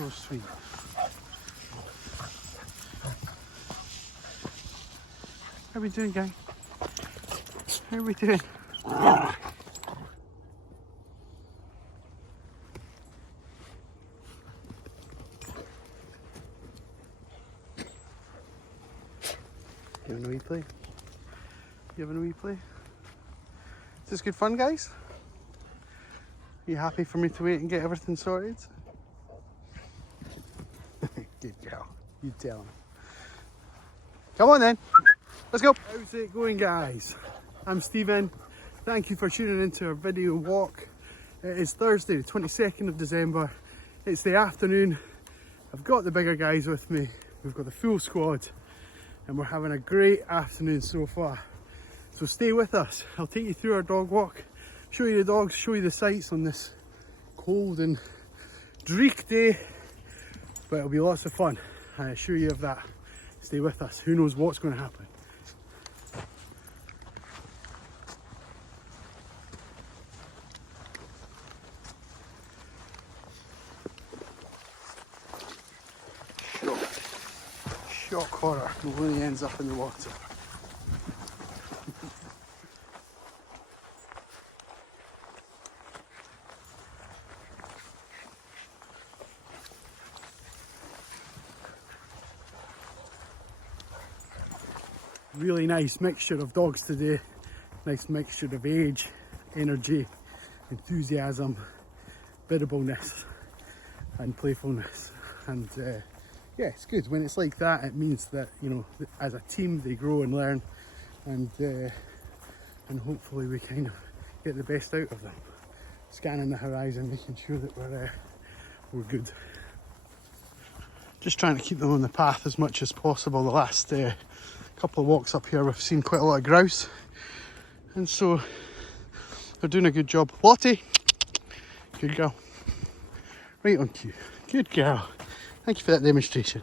so sweet. How we doing, gang? How are we doing? You having a wee play? You having a wee play? Is this good fun, guys? Are you happy for me to wait and get everything sorted? Good girl. You tell him. Come on then. Let's go. How's it going, guys? I'm Stephen. Thank you for tuning into our video walk. It is Thursday, the 22nd of December. It's the afternoon. I've got the bigger guys with me. We've got the full squad and we're having a great afternoon so far. So stay with us. I'll take you through our dog walk, show you the dogs, show you the sights on this cold and dreek day. But it'll be lots of fun. I assure you of that. Stay with us. Who knows what's going to happen. Shock horror. Nobody ends up in the water. Really nice mixture of dogs today. Nice mixture of age, energy, enthusiasm, biddableness and playfulness. And yeah, it's good. When it's like that, it means that, you know, as a team they grow and learn, and hopefully we kind of get the best out of them. Scanning the horizon, making sure that we're good. Just trying to keep them on the path as much as possible. The last couple of walks up here we've seen quite a lot of grouse, and so they're doing a good job. Lottie, good girl, right on cue, good girl. Thank you for that demonstration.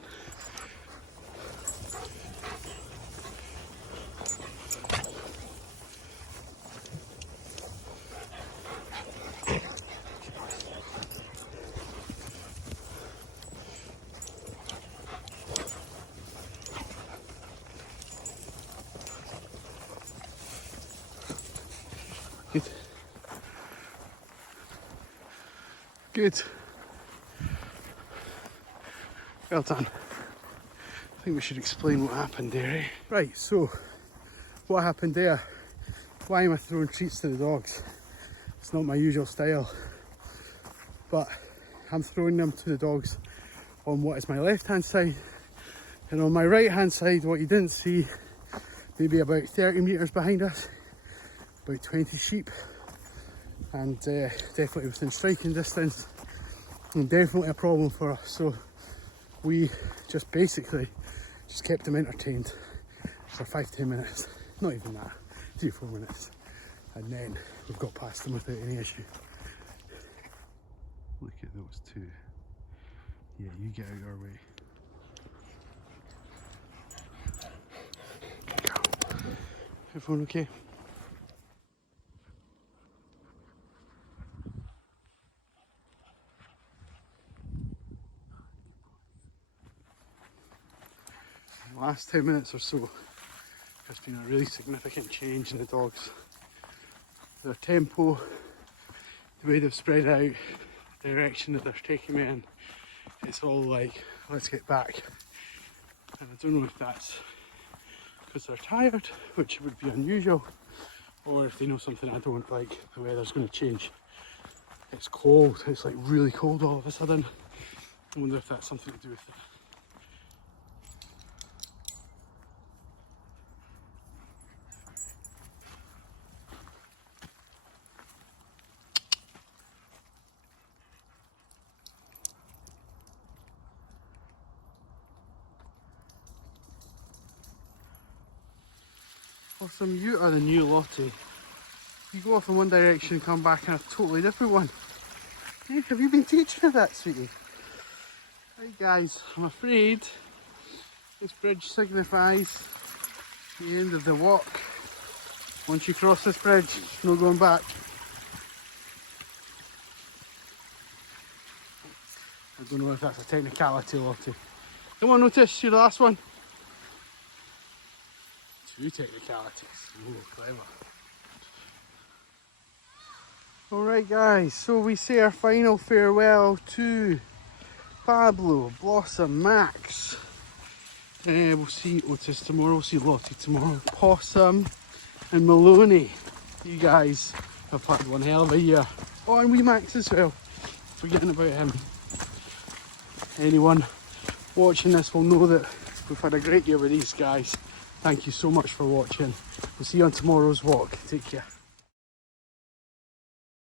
Good. Good. Well done. I think we should explain what happened there, eh? Right, so what happened there? Why am I throwing treats to the dogs? It's not my usual style, but I'm throwing them to the dogs on what is my left hand side, and on my right hand side, what you didn't see, maybe about 30 metres behind us, about 20 sheep, and definitely within striking distance, and definitely a problem for us. So we just basically just kept them entertained for 5-10 minutes, not even that, 3-4 minutes, and then we've got past them without any issue. Look at those two. Yeah, you get out our way. Everyone okay? The last 10 minutes or so, there's been a really significant change in the dogs. Their tempo, the way they've spread out, the direction that they're taking me in, it's all like, let's get back. And I don't know if that's because they're tired, which would be unusual, or if they know something I don't like, the weather's going to change. It's cold, it's like really cold all of a sudden. I wonder if that's something to do with it. Awesome, you are the new Lottie. You go off in one direction and come back in a totally different one. Hey, have you been teaching her that, sweetie? Right guys, I'm afraid this bridge signifies the end of the walk. Once you cross this bridge, no going back. I don't know if that's a technicality, Lottie. Come on, Notice, you're the last one. 2 technicalities. Oh, clever. Alright guys, so we say our final farewell to Pablo, Blossom, Max. We'll see Otis tomorrow, we'll see Lottie tomorrow, Possum and Maloney. You guys have had one hell of a year. Oh, and wee Max as well, forgetting about him. Anyone watching this will know that we've had a great year with these guys. Thank you so much for watching. We'll see you on tomorrow's walk. Take care.